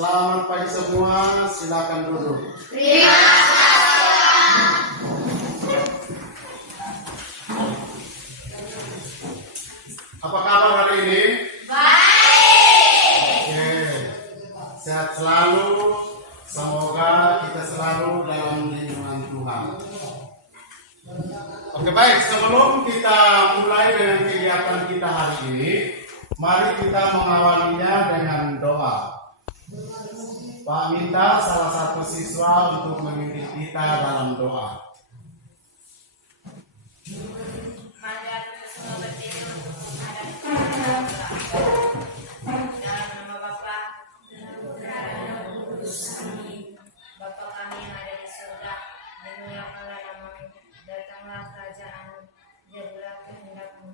Selamat pagi semua, silakan duduk. Terima kasih. Apa kabar hari ini? Baik. Oke, sehat selalu. Semoga kita selalu dalam lindungan Tuhan. Oke, baik. Sebelum kita mulai dengan kegiatan kita hari ini, mari kita mengawalinya dengan doa. Pak minta salah satu siswa untuk memimpin kita dalam doa. Mari kita semua berdiri untuk menghadap dalam nama Bapa dan Putra dan Roh Kudus. Amin. Bapa kami yang ada di surga, dimuliakanlah namamu, datanglah kerajaanmu, jadilah kehendakmu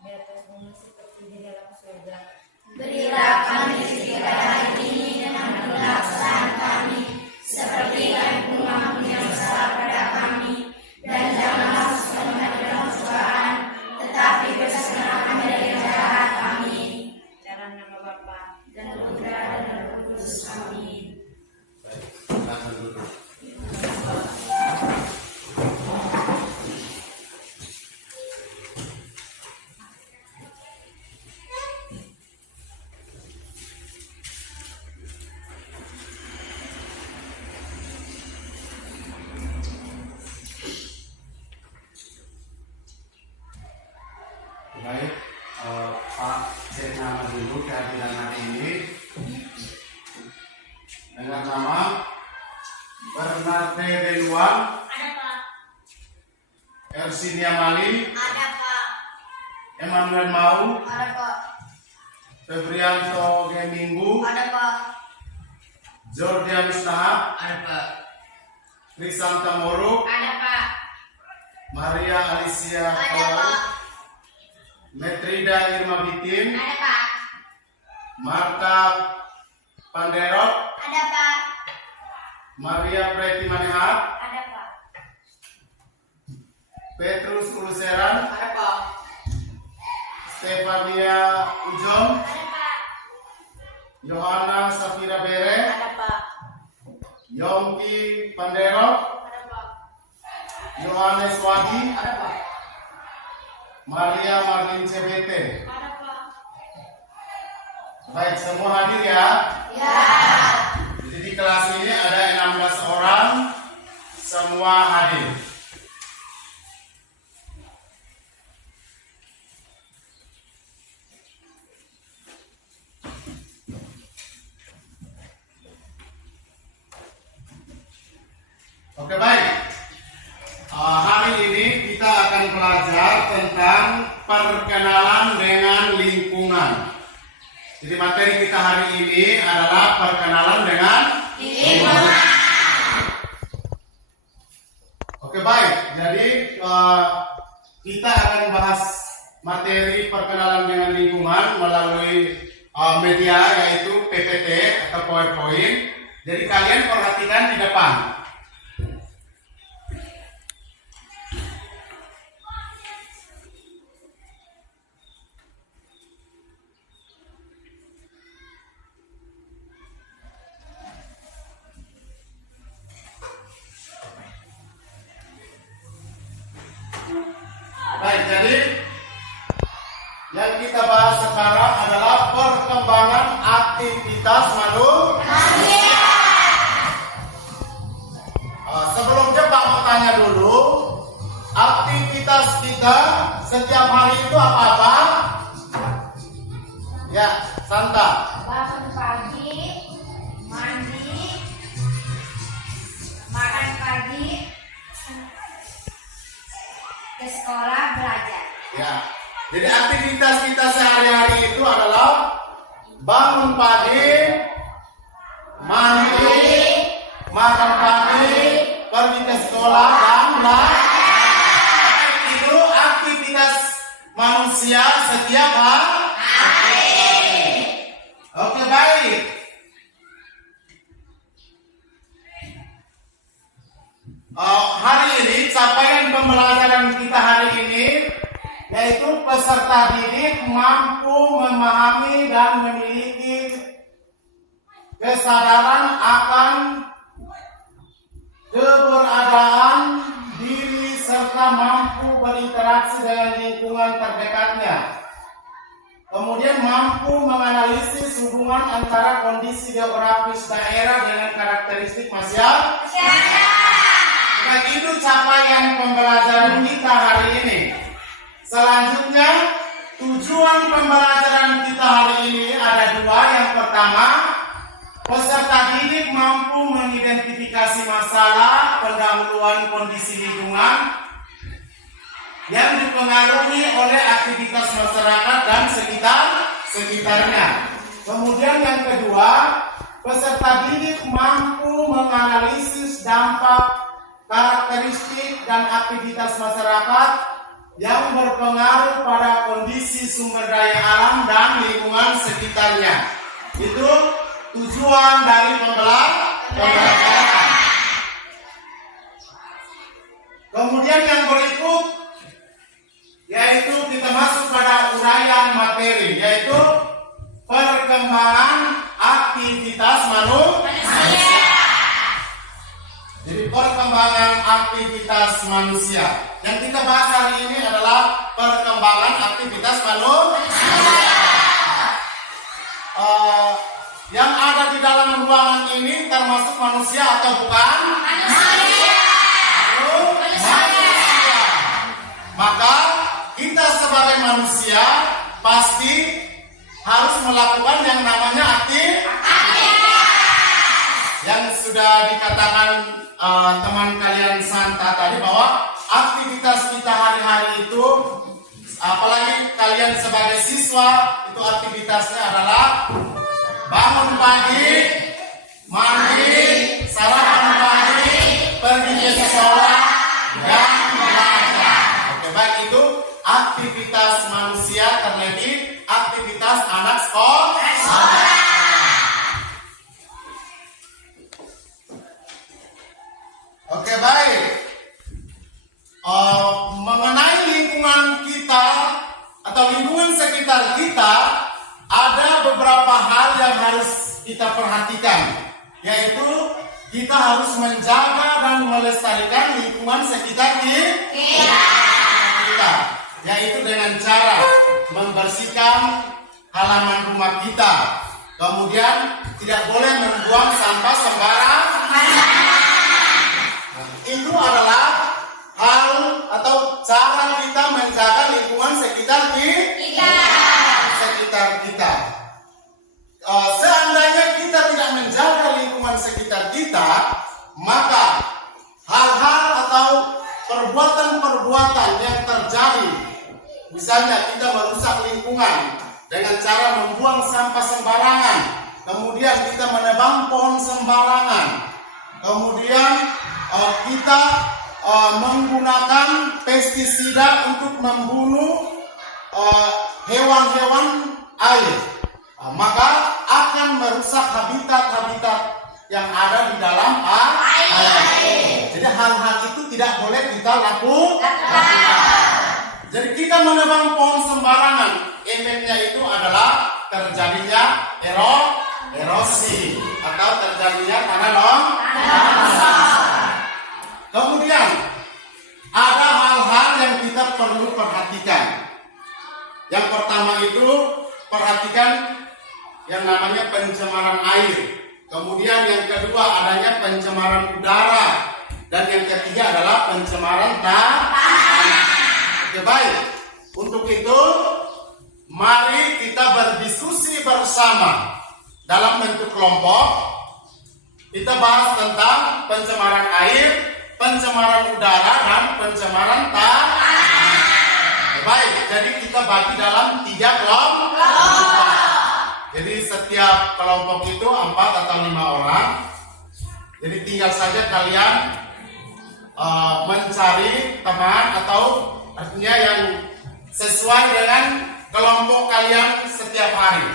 di atas bumi seperti di dalam surga. Berilah kami segala hari ini dengan benar kesalahan kami, seperti kami pun mengampuni yang bersalah pada kami, dan janganlah masukkan kami dalam cobaan, tetapi bebaskanlah kami dari yang jahat. Amin. Dalam nama Bapa dan Putra dan Roh Kudus. Amin. Silakan duduk. Baik, Pak, cek nama dulu kehadiran hari ini dengan nama Bernarde Deluan, Ada Pak. Ersinia Mali, Ada Pak. Emmanuel Mau, Ada Pak. Febrianto Geminggu, Ada Pak. Jordianus Nahab, Ada Pak. Trisanta Moro, Ada Pak. Maria Alicia Ada Paul, Pak. Metrida Irma Bitin, Ada Pak. Marta Panderot, Ada Pak. Maria Preti Manehat, Ada Pak. Petrus Uluseran, Ada Pak. Stefania Ujom, Ada Pak. Yohana Safira Bere, Ada Pak. Yongki Panderot, Ada Pak. Yohanes Wadi, Ada Pak. Maria Marlin CBT. Ada Pak. Baik, semua hadir ya. Ya. Jadi di kelas ini ada 16 orang, semua hadir. Oke, baik. Hari ini kita akan belajar tentang perkenalan dengan lingkungan. Jadi materi kita hari ini adalah perkenalan dengan lingkungan. Oke, baik. Jadi kita akan bahas materi perkenalan dengan lingkungan melalui media yaitu PPT atau PowerPoint. Jadi kalian perhatikan di depan. Baik, jadi yang kita bahas sekarang adalah perkembangan aktivitas manusia. Sebelumnya Pak mau tanya dulu, aktivitas kita setiap hari itu apa-apa? Ya, Santa. Bangun pagi, mandi, makan pagi, ke sekolah belajar. Ya. Jadi aktivitas kita sehari-hari itu adalah bangun pagi, mandi, makan pagi, pergi ke sekolah dan belajar. Itu aktivitas manusia setiap hari. Oke, baik. Hari ini capaian pembelajaran kita hari ini yaitu peserta didik mampu memahami dan memiliki kesadaran akan keberadaan diri serta mampu berinteraksi dengan lingkungan terdekatnya. Kemudian mampu menganalisis hubungan antara kondisi geografis daerah dengan karakteristik masyarakat. Nah, itu capaian pembelajaran kita hari ini. Selanjutnya, tujuan pembelajaran kita hari ini ada dua. Yang pertama, peserta didik mampu mengidentifikasi masalah pendahuluan kondisi lingkungan yang dipengaruhi oleh aktivitas masyarakat dan sekitarnya. Kemudian yang kedua, peserta didik mampu menganalisis dampak, karakteristik, dan aktivitas masyarakat yang berpengaruh pada kondisi sumber daya alam dan lingkungan sekitarnya. Itu tujuan dari pembelajaran. Kemudian yang berikut, yaitu kita masuk pada uraian materi, yaitu perkembangan aktivitas manusia. Jadi perkembangan aktivitas manusia. Yang kita bahas hari ini adalah perkembangan aktivitas manusia. Yang ada di dalam ruangan ini termasuk manusia atau bukan? Manusia. Maka kita sebagai manusia pasti harus melakukan yang namanya aktivitas. Yang sudah dikatakan teman kalian Santa tadi bahwa aktivitas kita hari-hari itu, apalagi kalian sebagai siswa, itu aktivitasnya adalah bangun pagi, mandi, sarapan pagi, pergi ke sekolah, dan belajar. Oke, baik, itu aktivitas manusia, terlebih aktivitas anak sekolah. Oke, baik. Mengenai lingkungan kita atau lingkungan sekitar kita, ada beberapa hal yang harus kita perhatikan, yaitu kita harus menjaga dan melestarikan lingkungan sekitar kita, yaitu dengan cara membersihkan halaman rumah kita. Kemudian tidak boleh membuang sampah sembarangan. Itu adalah hal atau cara kita menjaga lingkungan sekitar kita. Seandainya kita tidak menjaga lingkungan sekitar kita, maka hal-hal atau perbuatan-perbuatan yang terjadi, misalnya kita merusak lingkungan dengan cara membuang sampah sembarangan, kemudian kita menebang pohon sembarangan, kemudian kita menggunakan pestisida untuk membunuh hewan-hewan air, maka akan merusak habitat-habitat yang ada di dalam air. Jadi hal-hal itu tidak boleh kita lakukan. Jadi kita menebang pohon sembarangan, efeknya itu adalah terjadinya erosi atau terjadinya tanah longsor. Kemudian ada hal-hal yang kita perlu perhatikan. Yang pertama itu perhatikan yang namanya pencemaran air. Kemudian yang kedua adanya pencemaran udara. Dan yang ketiga adalah pencemaran tanah. Oke, baik. Untuk itu mari kita berdiskusi bersama dalam bentuk kelompok. Kita bahas tentang pencemaran air, pencemaran udara, dan pencemaran tanah. Baik, jadi kita bagi dalam 3 kelompok. Jadi setiap kelompok itu 4 atau 5 orang. Jadi tinggal saja kalian mencari teman atau artinya yang sesuai dengan kelompok kalian setiap hari.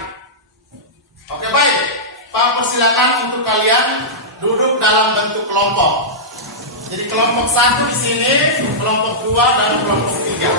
Oke, baik. Pak, persilakan untuk kalian duduk dalam bentuk kelompok. Jadi kelompok 1 di sini, kelompok 2 dan kelompok 3.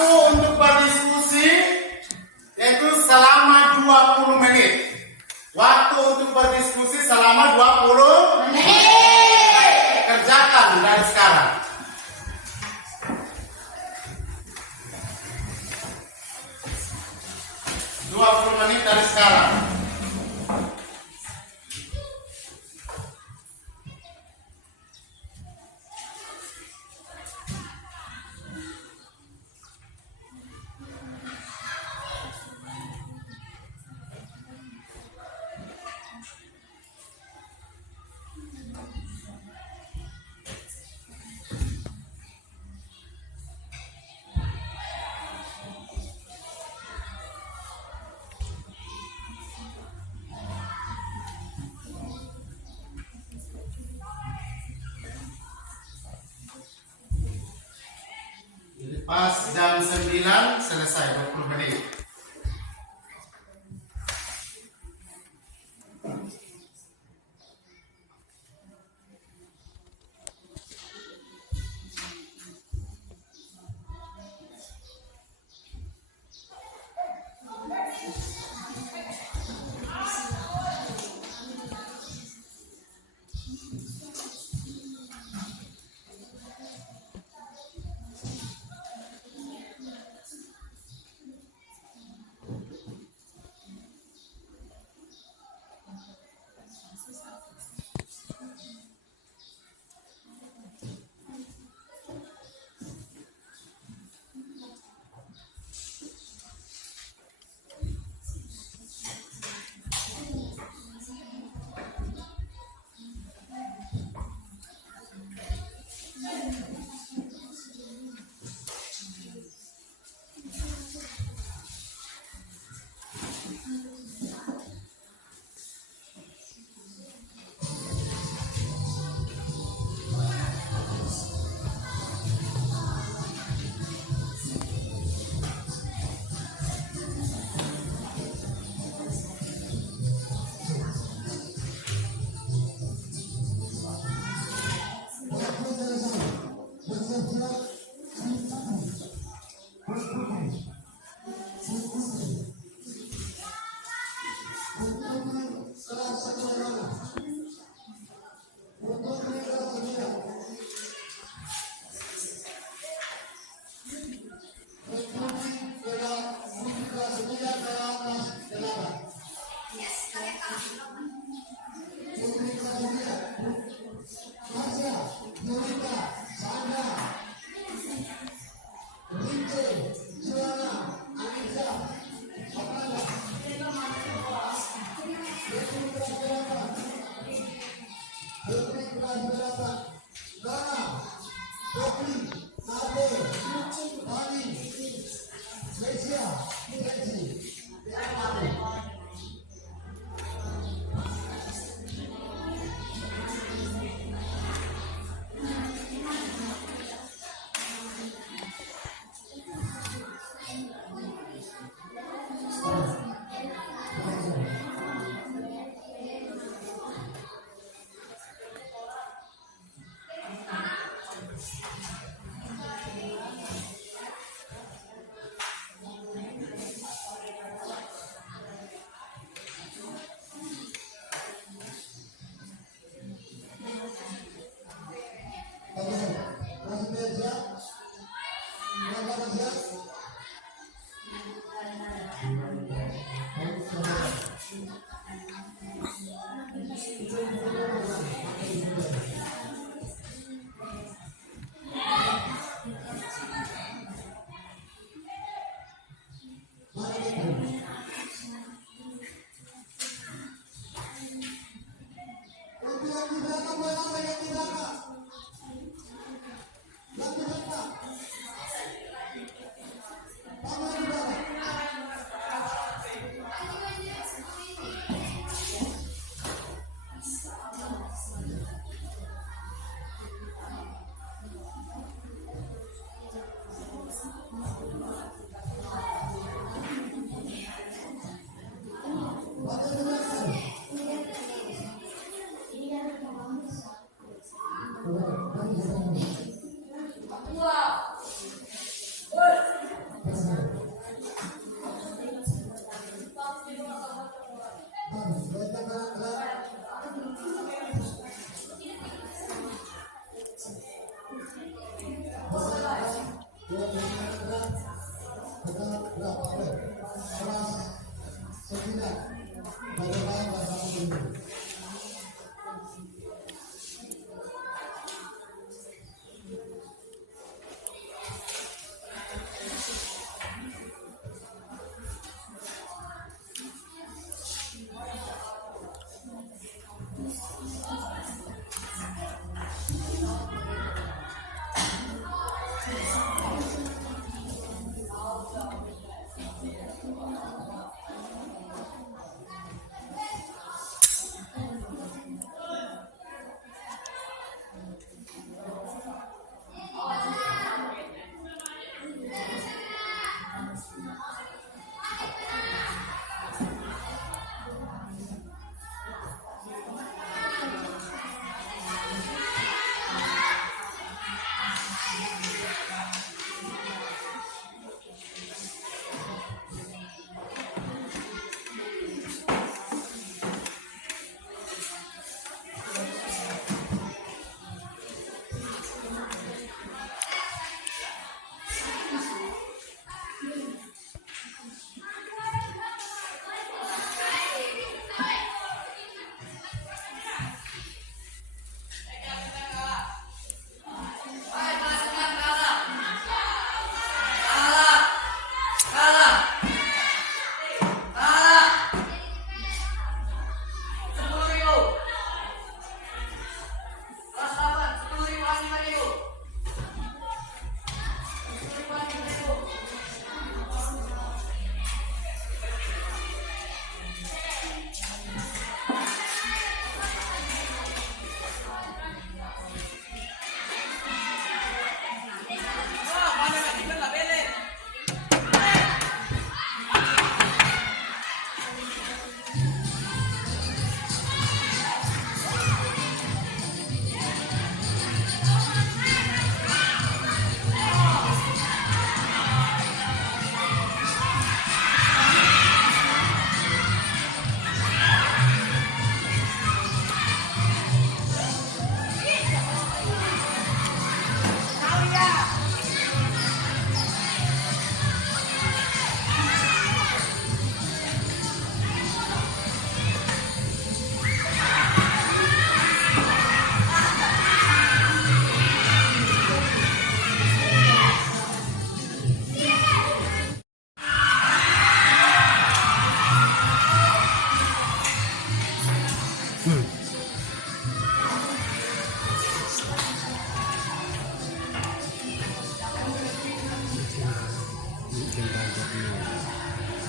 Waktu untuk berdiskusi yaitu selama 20 menit. Waktu untuk berdiskusi selama 20 menit. Kerjakan dari sekarang. 20 menit dari sekarang. Pas jam 9 selesai 20 menit.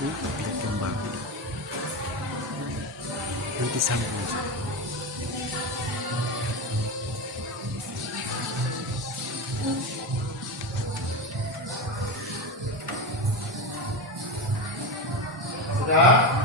berkembang nanti sambung. Sudah?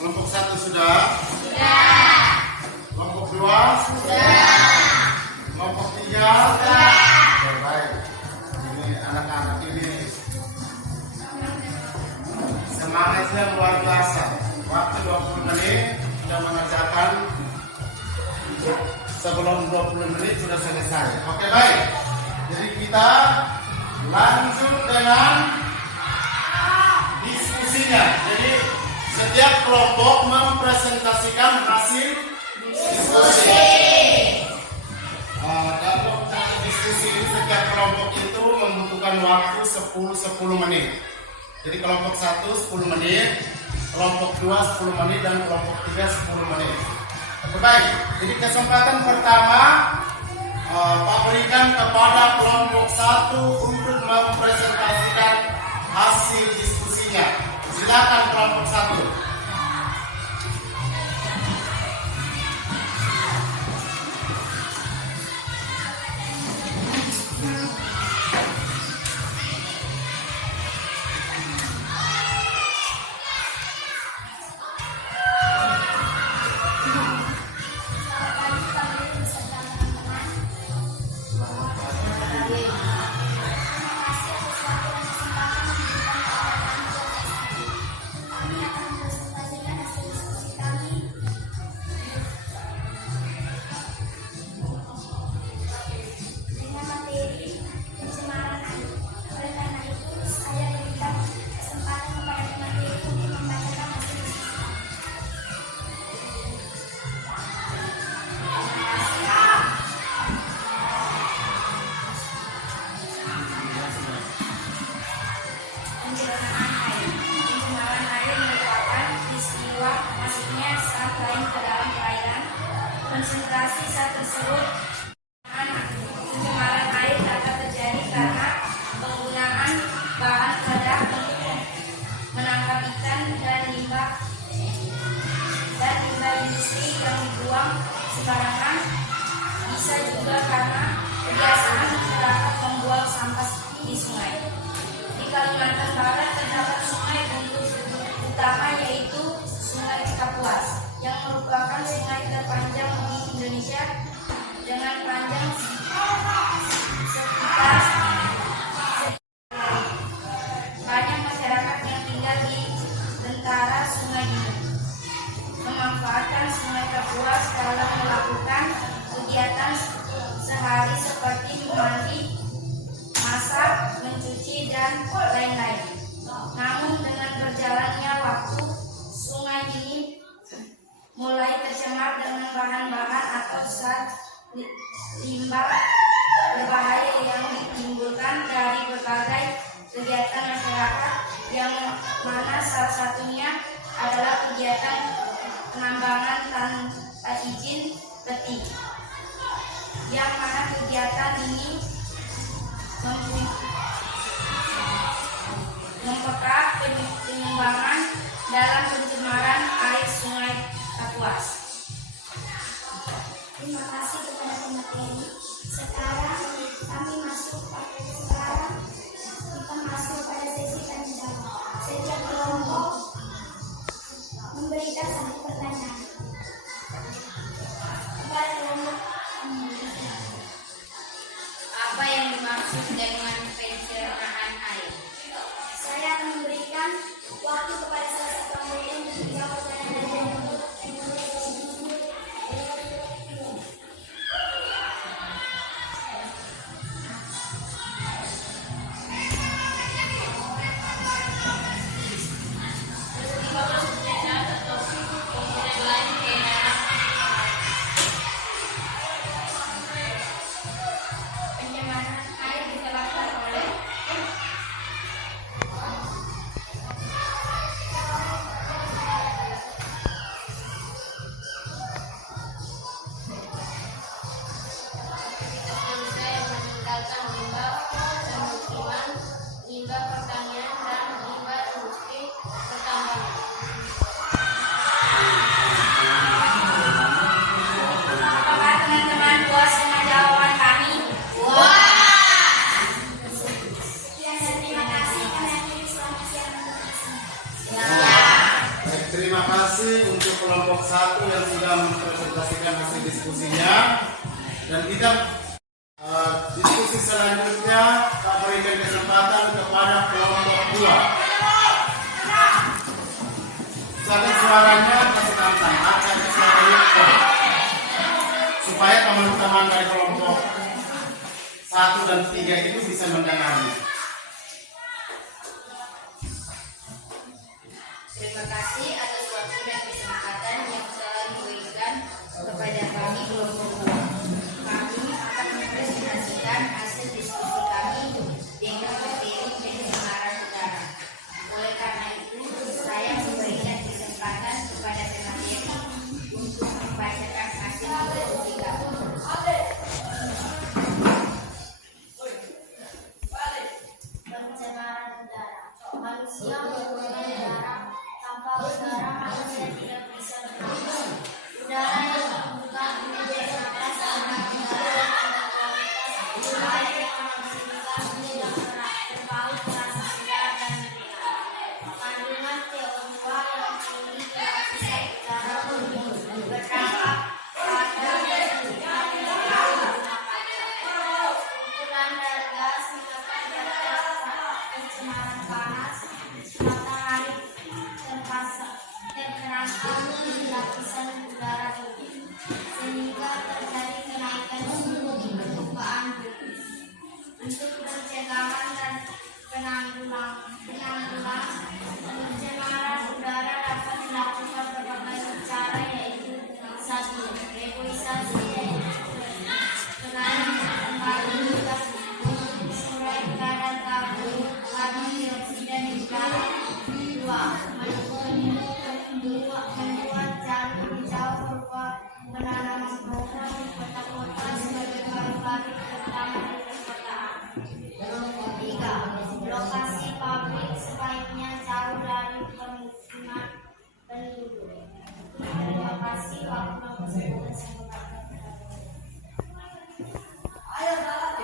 Kelompok 1 sudah? Sudah. Kelompok 2? Sudah. Kelompok 3? Sudah. Oke, baik. Ini anak-anak ini semangatnya luar biasa. Waktu 20 menit sudah mengerjakan, sebelum 20 menit sudah selesai. Oke, baik. Jadi kita lanjut dengan diskusinya. Jadi setiap kelompok mempresentasikan hasil diskusi. Dalam diskusi ini setiap kelompok itu membutuhkan waktu 10 menit. Jadi kelompok 1 10 menit, kelompok 2 10 menit, dan kelompok 3 10 menit. Oke, baik. Jadi kesempatan pertama kepada kelompok 1 untuk mempresentasikan hasil diskusinya. Silakan kelompok 1. Pencemaran air merupakan peristiwa masuknya zat lain ke dalam perairan. Konsentrasi zat tersebut, pencemaran air dapat terjadi karena penggunaan bahan peledak untuk menangkap ikan dan limbah industri yang dibuang sembarangan. Bisa juga karena kebiasaan masyarakat membuang sampah di sungai. Di Kalimantan Barat terdapat sungai buntu utama, yaitu Sungai Kapuas, yang merupakan sungai terpanjang di Indonesia dengan panjang sekitar. Banyak masyarakat yang tinggal di lentara sungai ini memanfaatkan Sungai Kapuas dalam melakukan kegiatan sehari seperti mandi, masak, mencuci, dan lain-lain. Namun dengan berjalannya waktu, sungai ini mulai tercemar dengan bahan-bahan atau zat limbah berbahaya yang ditimbulkan dari berbagai kegiatan masyarakat, yang mana salah satunya adalah kegiatan penambangan tanpa izin peti, yang mana kegiatan ini memperak penyumbangan dalam pencemaran air Sungai Kapuas. Terima kasih kepada pemateri. Sekarang kita masuk pada sesi tanya jawab. Setiap kelompok memberikan satu pertanyaan kepada kelompok. Apa yang dimaksud dengan pencernaan air? Saya akan memberikan waktu kepada salah satu anggota untuk menjawab pertanyaan dari kelompok. Pencemaran air disebabkan oleh meninggalkan limbah pemukiman, limbah pertanian, dan limbah industri pertambangan. Apakah teman-teman puas dengan jawaban kami? Sekian dan terima kasih karena ini selamat siang. Baik, terima kasih untuk kelompok 1 yang sudah mempresentasikan hasil diskusinya. Dan kita diskusi selanjutnya kita berikan kesempatan kepada kelompok 2. Silakan suaranya kasih tantang, akan suaranya supaya teman-teman dari kelompok 1 dan 3 itu bisa mendengarnya. Terima kasih atas waktu dan kesempatan yang telah diberikan kepada kami kelompok 2. Kami akan mempresentasikan hasil diskusi kami dengan materi pencemaran udara. Oleh karena itu, saya memberikan kesempatan kepada pemateri untuk membacakan hasil diskusi kami.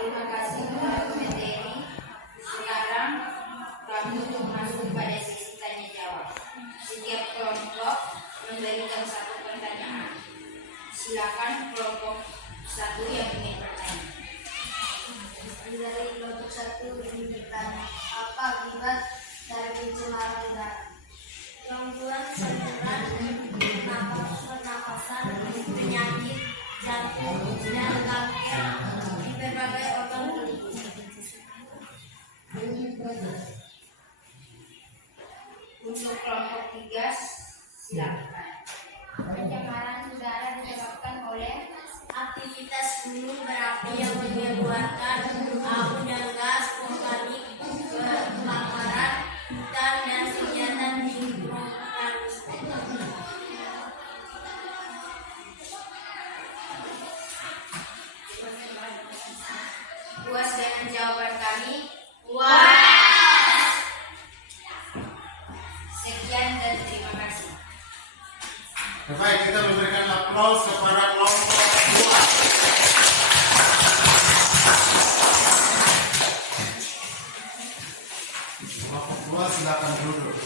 Terima kasih kepada materi. Sekarang kami masuk pada sesi tanya jawab. Setiap kelompok memberikan satu pertanyaan. Silakan kelompok satu yang ingin bertanya. Dari kelompok 1 ingin bertanya, apa akibat dari pencemaran udara? Gangguan saluran pernapasan, penyakit jantung, dan kanker di berbagai organ tubuh. Untuk kelompok 3, silakan. Pencemaran udara disebabkan oleh aktivitas gunung berapi yang mengeluarkan abu dan gas vulkanik, kebakaran hutan, dan kegiatan hidrotermal. Puas dengan jawaban kami? Sekian dan terima kasih. Baik, kita memberikan aplaus kepada kelompok 2. Kelompok 2 silakan duduk.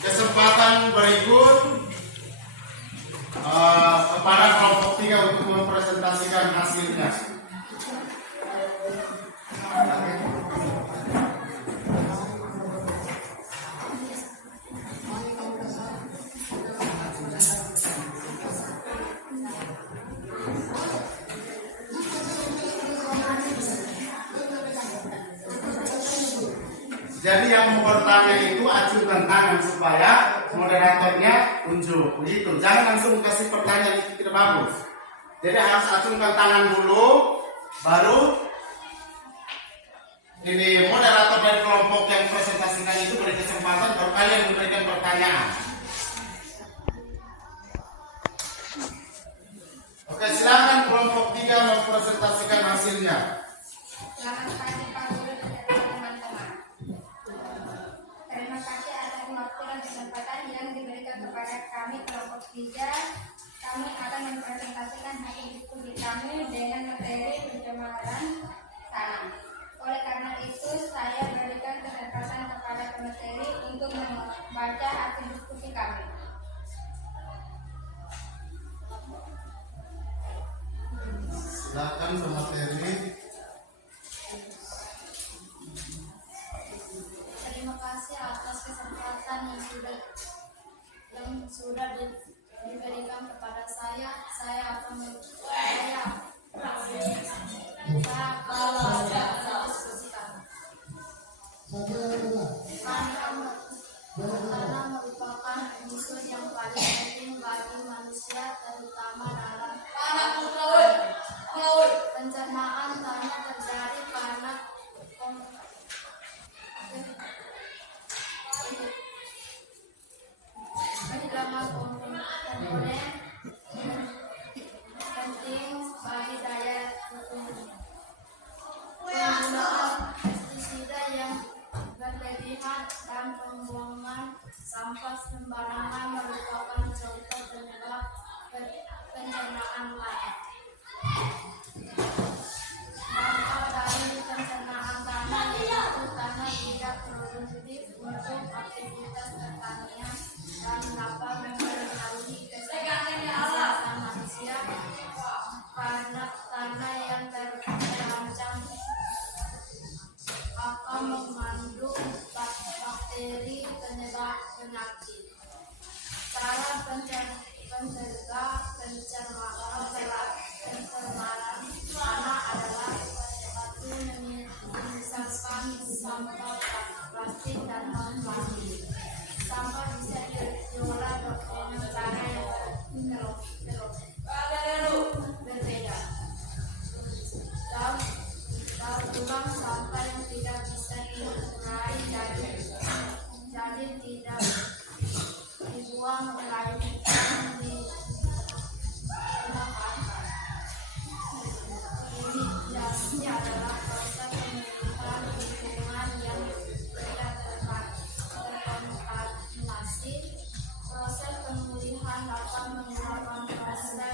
Kesempatan berikut kepada kelompok 3 untuk mempresentasikan hasilnya. Jadi yang mau bertanya itu acungkan tangan supaya moderatornya unjuk, begitu. Jangan langsung kasih pertanyaan, itu tidak bagus. Jadi harus acungkan tangan dulu, baru ini moderator dari kelompok yang presentasikan itu beri kesempatan baru kalian memberikan pertanyaan. Oke, silakan kelompok 3 mempresentasikan hasilnya. Selamat pagi Pak Guru dan teman-teman. Terima kasih atas waktu dan kesempatan yang diberikan kepada kami kelompok 3. Kami akan mempresentasikan hasil diskusi kami dengan materi pencemaran tanah. Oleh karena itu, saya berikan kesempatan kepada pemateri untuk membaca hasil diskusi kami. Silakan pemateri. Terima kasih atas kesempatan yang sudah diberikan kepada saya. Saya akan diskusi kami. Karena merupakan unsur yang paling penting bagi manusia, terutama dalam pencernaan tanah terjadi karena kehilangan komponen penting bagi daya tumbuh. Penggunaan pestisida yang berlebihan dan pembuangan sampah sembarangan merupakan contoh penyebab pencernaan lain. Dampak dari pencernaan tanah yaitu tanah tidak produktif untuk aktivitas pertanian dan dapat mempengaruhi kesehatan manusia karena tanah yang terancam akan mengandung bakteri penyebab penyakit. Cara pencegah pencemaran tanah adalah satu, memisahkan sampah plastik dan non-plastik. Sampah bisa diolah dengan cara yang berbeda. Daur ulang sampah yang tidak bisa diurai jadi tidak dibuang melainkan dimanfaatkan. Mitigasi adalah proses pemulihan lingkungan yang tidak terkontaminasi. Proses pemulihan dapat menggunakan proses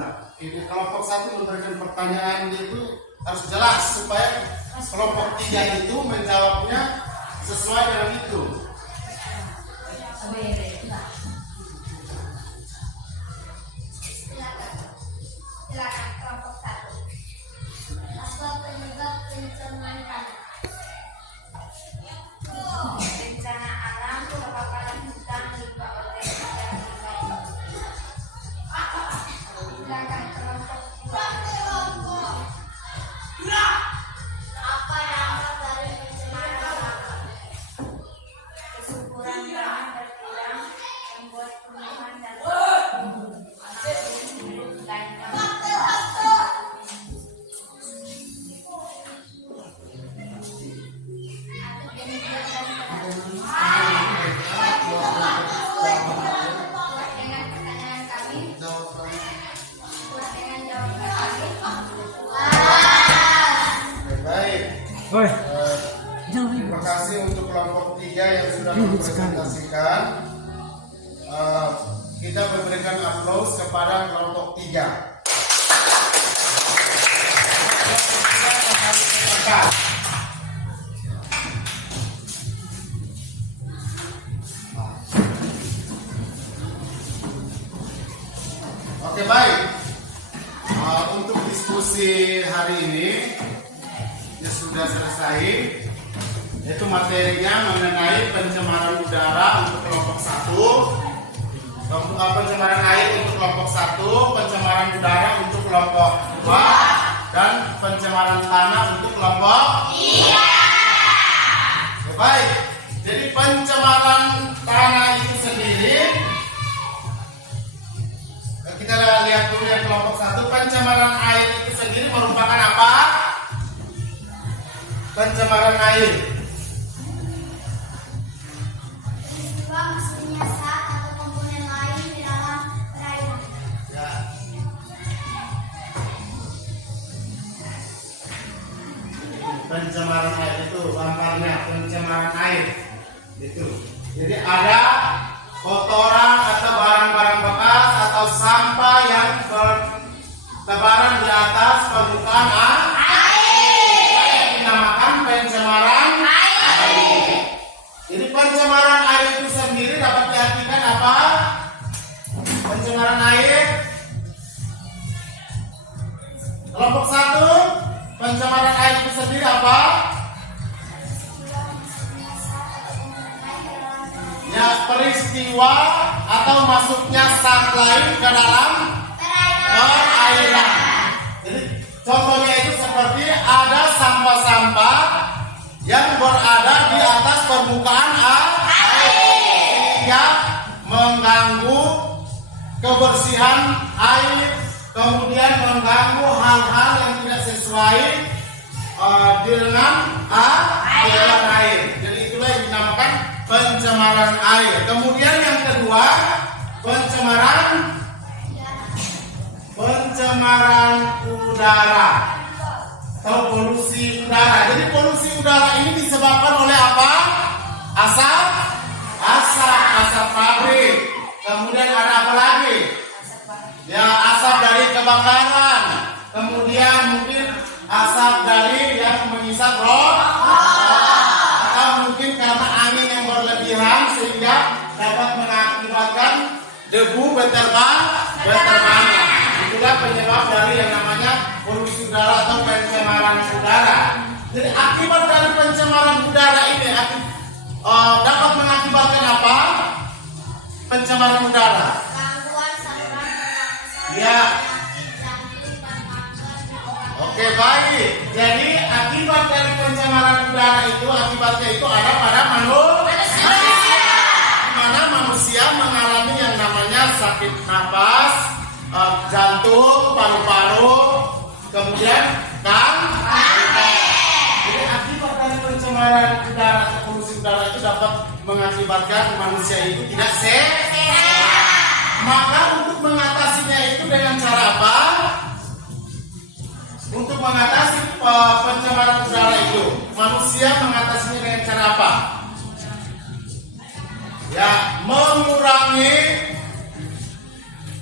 Nah, ini kelompok 1 memberikan pertanyaan itu harus jelas supaya kelompok 3 itu menjawabnya sesuai dengan itu. Silakan kelompok 1. Apa penyebab pencemaran tanah? Bencana alam, kebakaran hutan, limbah organisasi dan Silakan kelompok 2. apa dampak dari pencemaran tanah? Kesuburan tanah berkurang, membuat tumbuhan dan hidup lainnya. Dengan pertanyaan kami, dengan jawaban kami. Oke, baik. Oi, Terima kasih untuk kelompok 3 yang sudah mempresentasikan. Kita memberikan aplaus kepada kelompok 3. Oke, baik. Untuk diskusi hari ini ya sudah selesai. Itu materinya mengenai pencemaran udara untuk kelompok 1, pencemaran air untuk kelompok 1, pencemaran udara untuk kelompok 2, dan pencemaran tanah untuk kelompok 3. Ya, baik. Jadi pencemaran tanah itu sendiri, kita lihat dulu yang kelompok 1. Pencemaran air itu sendiri merupakan apa? Pencemaran air. Peristiwa masuknya zat atau komponen lain di dalam perairan. Ya. Pencemaran air itu gambarnya pencemaran air itu. Jadi ada kotoran atau barang-barang bekas atau sampah yang bertebaran di atas permukaan air. Dinamakan pencemaran air. Jadi pencemaran air itu sendiri dapat diartikan apa? Pencemaran air. Kelompok 1, pencemaran air itu sendiri apa? Ya, peristiwa atau masuknya zat lain ke dalam perairan. Jadi contohnya itu seperti ada sampah-sampah yang berada di atas permukaan air sehingga mengganggu kebersihan air, kemudian mengganggu hal-hal yang tidak sesuai dengan air. Jadi itulah yang dinamakan pencemaran air. Kemudian yang kedua, pencemaran udara atau polusi udara. Jadi polusi udara ini disebabkan oleh apa? Asap pabrik. Kemudian ada apa lagi? Ya, asap dari kebakaran. Kemudian mungkin asap dari yang mengisap atau mungkin karena angin yang berlebihan sehingga dapat mengakibatkan debu berterbangan. Itulah penyebab dari yang namanya polusi udara atau pencemaran udara. Jadi akibat dari pencemaran udara ini dapat mengakibatkan apa? Pencemaran udara. Gangguan saluran pernapasan, Ya. penyakit jantung dan kanker di organ. Oke, baik. Jadi akibat dari pencemaran udara itu akibatnya itu ada pada manusia. Di mana manusia mengalami yang namanya sakit napas, jantung, paru-paru, kemudian kanker. Jadi akibat dari pencemaran udara atau polusi udara itu dapat mengakibatkan manusia itu tidak sehat. Maka untuk mengatasinya itu dengan cara apa? Untuk mengatasi pencemaran udara itu, manusia mengatasinya dengan cara apa? Ya, mengurangi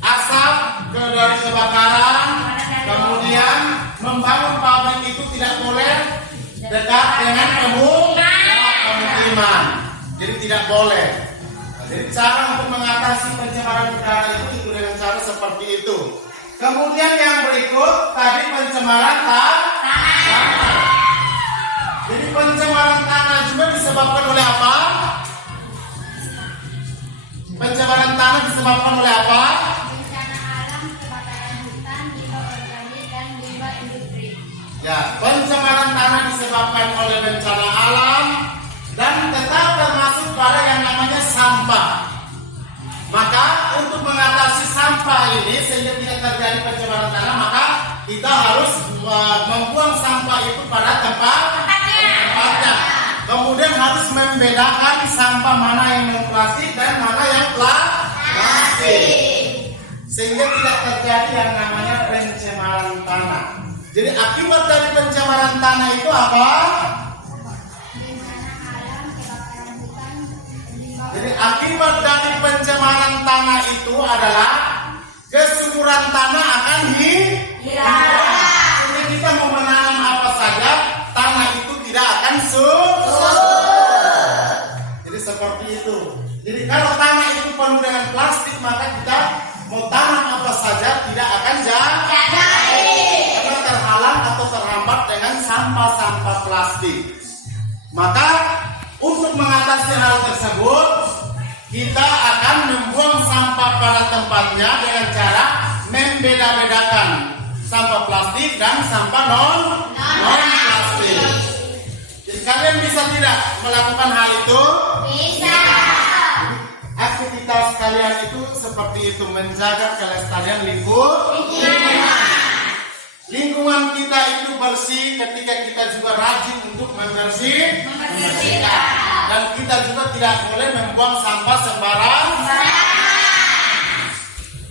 asap ke dari kebakaran. Kemudian membangun pabrik itu tidak boleh dekat dengan pemukiman. Jadi tidak boleh. Nah, jadi cara untuk mengatasi pencemaran udara itu dengan cara seperti itu. Kemudian yang berikut tadi pencemaran tanah. Jadi pencemaran tanah juga disebabkan oleh apa? Pencemaran tanah disebabkan oleh apa? Bencana alam, kebakaran hutan, limbah organik, dan limbah industri. Ya, pencemaran tanah disebabkan oleh bencana alam dan tetap termasuk pada yang namanya sampah. Maka untuk mengatasi sampah ini sehingga tidak terjadi pencemaran tanah, maka kita harus membuang sampah itu pada tempatnya. Kemudian harus membedakan sampah mana yang non plastik dan mana yang plastik, sehingga tidak terjadi yang namanya pencemaran tanah. Jadi akibat dari pencemaran tanah itu apa? Bencana alam, kebakaran hutan, limbah Jadi akibat dari pencemaran tanah itu adalah kesuburan tanah akan hilang. Jadi kita mau menanam apa saja, tanah itu tidak akan subur. Jadi seperti itu. Jadi kalau tanah itu penuh dengan plastik, maka kita mau tanam apa saja tidak akan jadi. Karena terhalang atau terhambat dengan sampah-sampah plastik. Maka untuk mengatasi hal tersebut, kita akan membuang sampah pada tempatnya dengan cara membeda-bedakan sampah plastik dan sampah non plastik. Jadi kalian bisa tidak melakukan hal itu? bisa. Aktivitas kalian itu seperti itu, menjaga kelestarian lingkungan kita itu bersih ketika kita juga rajin untuk membersihkan. Dan kita juga tidak boleh membuang sampah sembarang.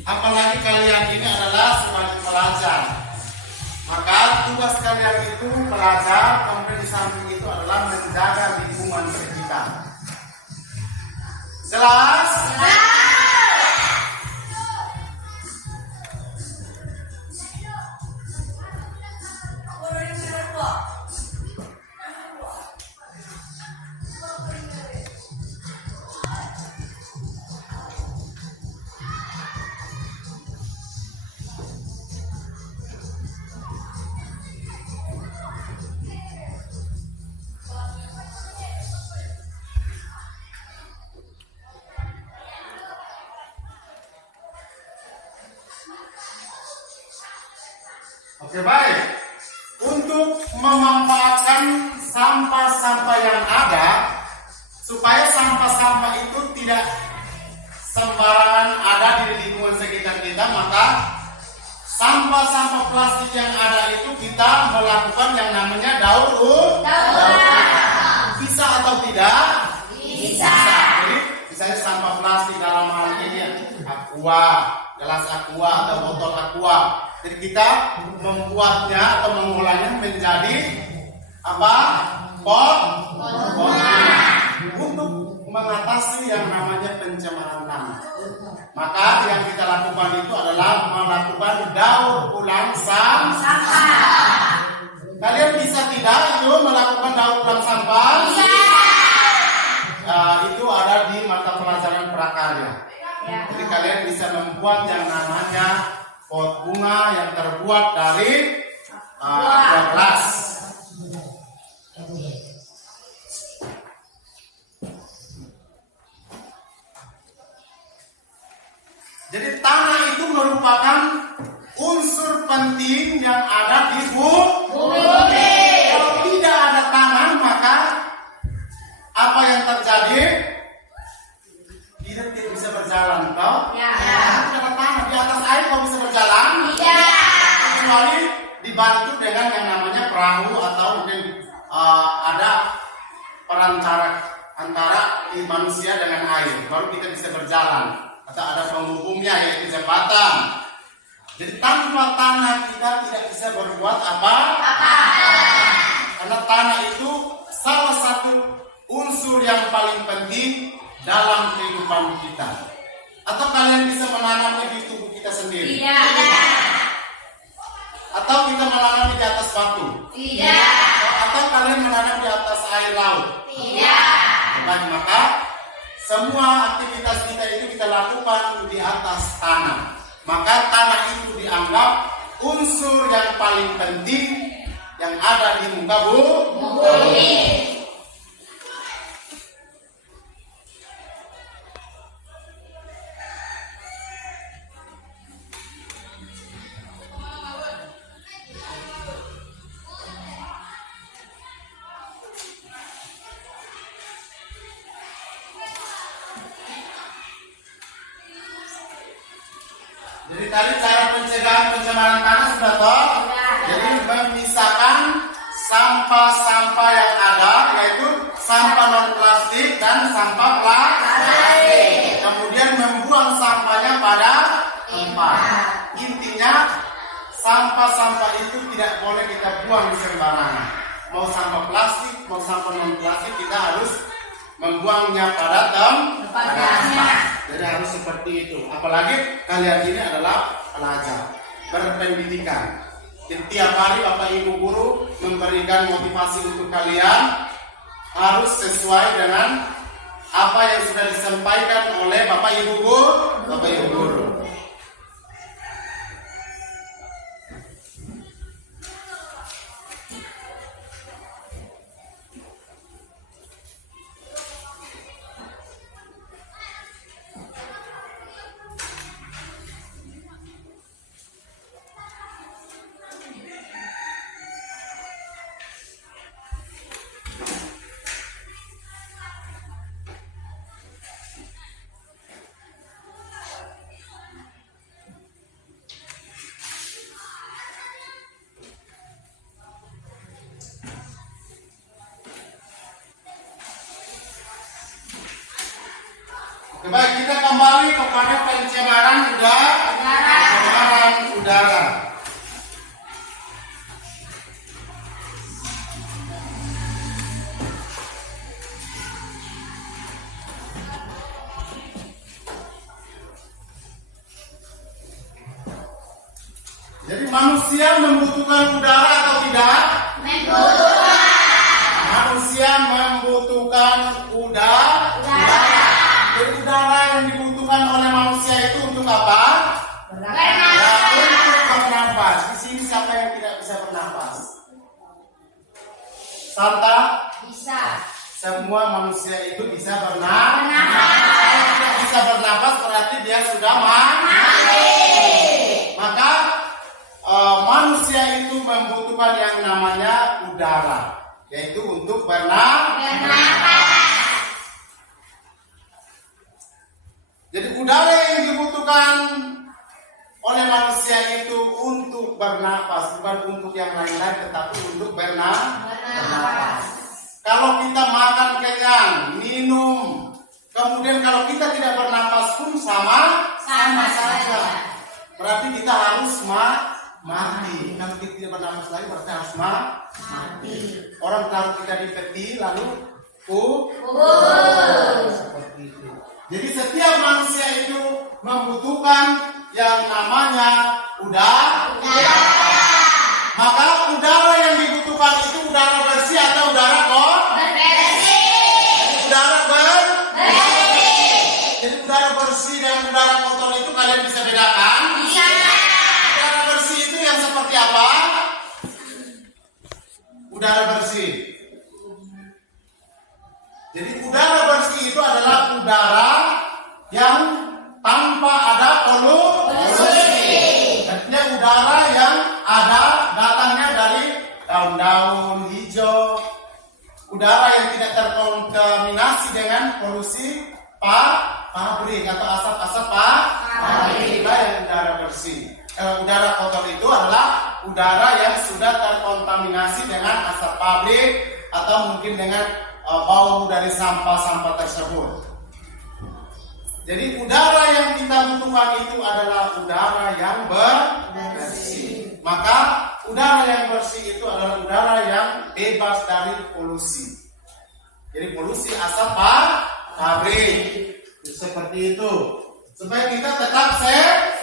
Apalagi kalian ini adalah sebagai pelajar. Maka tugas kalian itu pelajar, kemudian di samping itu adalah menjaga lingkungan sekitar. Jelas? Oke, baik. Untuk memanfaatkan sampah-sampah yang ada, supaya sampah-sampah itu tidak sembarangan ada di lingkungan sekitar kita, maka sampah-sampah plastik yang ada itu kita melakukan yang namanya daur ulang. Bisa atau tidak? Bisa. Jadi misalnya sampah plastik dalam hal ini aqua, gelas aqua atau botol aqua. Jadi kita membuatnya atau mengolahnya menjadi apa? Pot. Untuk mengatasi yang namanya pencemaran tanah. Maka yang kita lakukan itu adalah melakukan daur ulang sampah. Kalian bisa tidak itu melakukan daur ulang sampah? Bisa. Itu ada di mata pelajaran prakarya. Jadi kalian bisa membuat yang namanya pot bunga yang terbuat dari aqua gelas. Jadi tanah itu merupakan unsur penting yang ada di bumi. Kalau tidak ada tanah, maka apa yang terjadi? Hidup tidak bisa berjalan, toh? Ya. Tidak ada tanah di atas air, kau bisa berjalan? Tidak. Kecuali dibantu dengan yang namanya perahu atau mungkin ada perantara antara manusia dengan air, baru kita bisa berjalan. Atau ada penghubungnya yaitu jembatan. Jadi tanpa tanah kita tidak bisa berbuat apa-apa. Karena tanah itu salah satu unsur yang paling penting dalam kehidupan kita. Atau kalian bisa menanamnya di tubuh kita sendiri? Tidak. batu? Tidak. Atau kalian menanam di atas air laut? Tidak. Nah, maka semua aktivitas kita itu kita lakukan di atas tanah. Maka tanah itu dianggap unsur yang paling penting yang ada di muka bumi. Jadi tadi cara pencegahan pencemaran tanah sudah tahu. Jadi memisahkan sampah-sampah yang ada, yaitu sampah non plastik dan sampah plastik. Kemudian membuang sampahnya pada tempat. Intinya sampah-sampah itu tidak boleh kita buang di sembarangan. Mau sampah plastik, mau sampah non plastik, kita harus membuangnya pada tempat. Jadi harus seperti itu. Apalagi kalian ini adalah pelajar berpendidikan. Jadi tiap hari Bapak Ibu guru memberikan motivasi untuk kalian harus sesuai dengan apa yang sudah disampaikan oleh Bapak Ibu guru. Oke, baik, kita kembali kepada pencemaran udara. Jadi manusia membutuhkan udara atau tidak? Membutuhkan. Manusia membutuhkan udara. Jadi udara yang dibutuhkan oleh manusia itu untuk apa? Ya, untuk bernafas. Di sini siapa yang tidak bisa bernafas? Santa? Bisa. Semua manusia itu bisa bernafas. Kalau tidak bisa bernafas berarti dia sudah mati. Maka manusia itu membutuhkan yang namanya udara, yaitu untuk bernafas. Jadi udara yang dibutuhkan oleh manusia itu untuk bernafas, bukan untuk yang lain-lain, tetapi untuk bernafas. Kalau kita makan kenyang, minum, kemudian kalau kita tidak bernafas pun sama saja. Berarti kita harus mati. Kalau kita tidak bernafas lagi berarti harus mati. Orang taruh kita di peti lalu seperti itu. Jadi setiap manusia itu membutuhkan yang namanya udara. Maka udara yang dibutuhkan itu udara bersih atau udara udara bersih. Jadi udara bersih dan udara kotor itu kalian bisa bedakan? Iya. Udara bersih itu yang seperti apa? Udara bersih. Jadi udara bersih itu adalah udara yang tanpa ada polusi. Artinya udara yang ada datangnya dari daun-daun hijau, udara yang tidak terkontaminasi dengan polusi pabrik atau asap-asap pabrik. Itulah yang udara bersih. Udara kotor itu adalah udara yang sudah terkontaminasi dengan asap pabrik atau mungkin dengan bau dari sampah-sampah tersebut. Jadi udara yang kita butuhkan itu adalah udara yang bersih. Maka udara yang bersih itu adalah udara yang bebas dari polusi. Jadi polusi asap pabrik. Seperti itu. Supaya kita tetap sehat.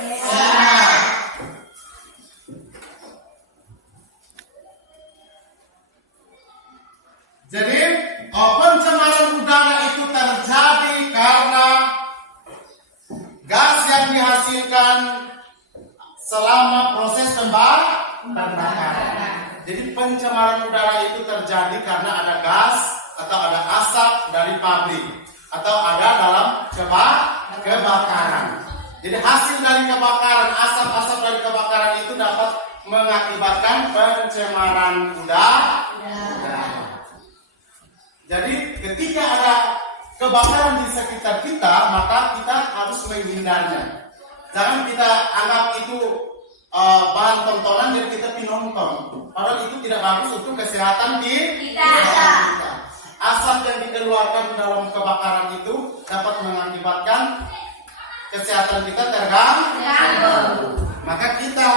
selama proses pembakaran. Jadi pencemaran udara itu terjadi karena ada gas atau ada asap dari pabrik atau ada dalam kebakaran. Jadi hasil dari kebakaran, asap-asap dari kebakaran itu dapat mengakibatkan pencemaran udara. Jadi ketika ada kebakaran di sekitar kita, maka kita harus menghindarinya. Jangan kita anggap itu bahan tontonan dan kita pinonton. Padahal itu tidak bagus untuk kesehatan kita. Asap yang dikeluarkan dalam kebakaran itu dapat mengakibatkan kesehatan kita terganggu. Maka kita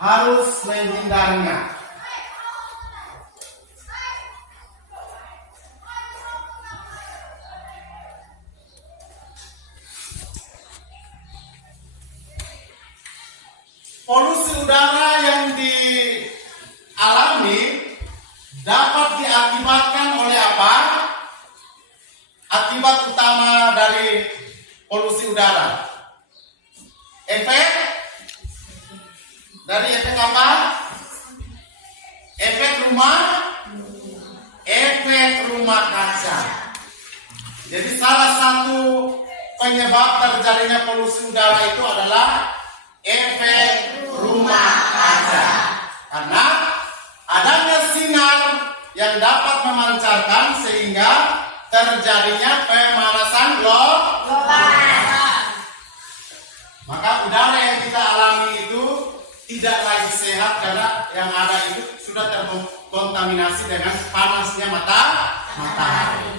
harus menghindarinya. Polusi udara yang dialami dapat diakibatkan oleh apa? Akibat utama dari polusi udara. Efek apa? Efek rumah kaca. Jadi salah satu penyebab terjadinya polusi udara itu adalah efek rumah kaca. Karena adanya sinar yang dapat memancarkan sehingga terjadinya pemanasan global. Maka udara yang kita alami itu tidak lagi sehat karena yang ada itu sudah terkontaminasi dengan panasnya matahari.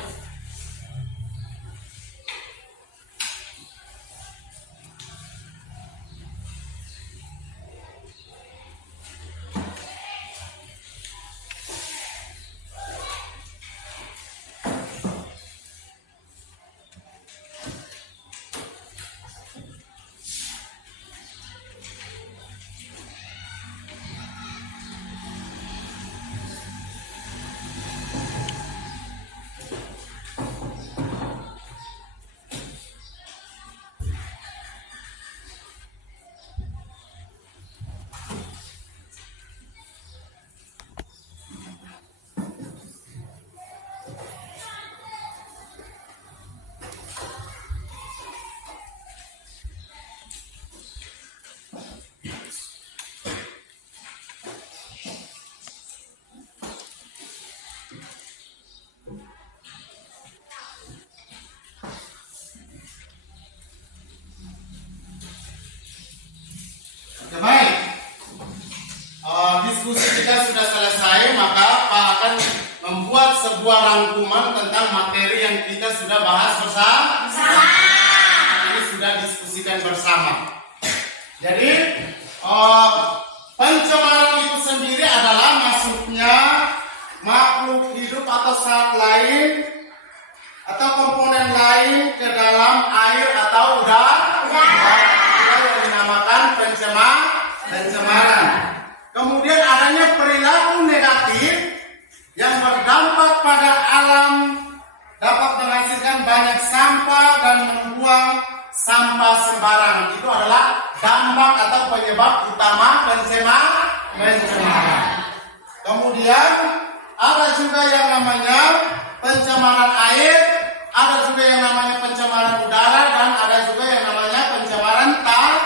Baik, diskusi kita sudah selesai, maka Pak akan membuat sebuah rangkuman tentang materi yang kita sudah bahas bersama. Ini sudah diskusikan bersama. Jadi pencemaran itu sendiri adalah masuknya makhluk hidup atau zat lain atau komponen lain ke dalam air atau udara yang dinamakan pencemaran. Kemudian adanya perilaku negatif yang berdampak pada alam, dapat menghasilkan banyak sampah dan membuang sampah sembarangan. Itu adalah dampak atau penyebab utama pencemaran. Kemudian ada juga yang namanya pencemaran air, ada juga yang namanya pencemaran udara, dan ada juga yang namanya pencemaran tanah.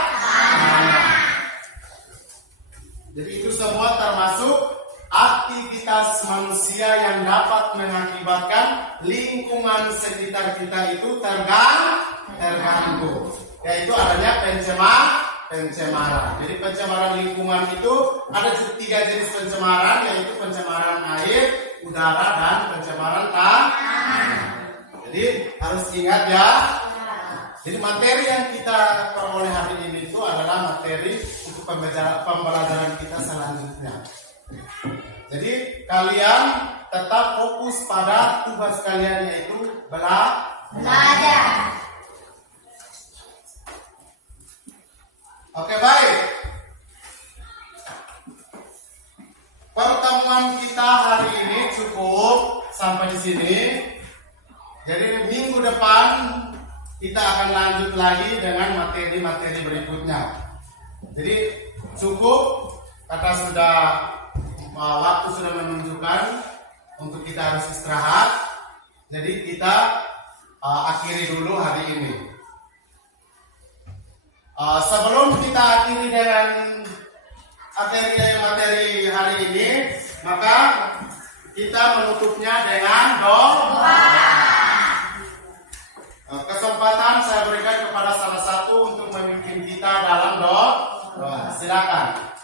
Jadi itu semua termasuk aktivitas manusia yang dapat mengakibatkan lingkungan sekitar kita itu terganggu. Yaitu adanya pencemaran. Jadi pencemaran lingkungan itu ada 3 jenis pencemaran, yaitu pencemaran air, udara, dan pencemaran tanah. Jadi harus ingat ya. Jadi materi yang kita peroleh hari ini itu adalah materi untuk pembelajaran kita selanjutnya. Jadi kalian tetap fokus pada tugas kalian, yaitu belajar. Oke, baik. Pertemuan kita hari ini cukup sampai di sini. Jadi minggu depan kita akan lanjut lagi dengan materi-materi berikutnya. Jadi cukup karena sudah waktu sudah menunjukkan untuk kita harus istirahat. Jadi kita akhiri dulu hari ini. Sebelum kita akhiri dengan materi hari ini, maka kita menutupnya dengan doa. Kesempatan saya berikan kepada salah satu untuk memimpin kita dalam doa. Silakan.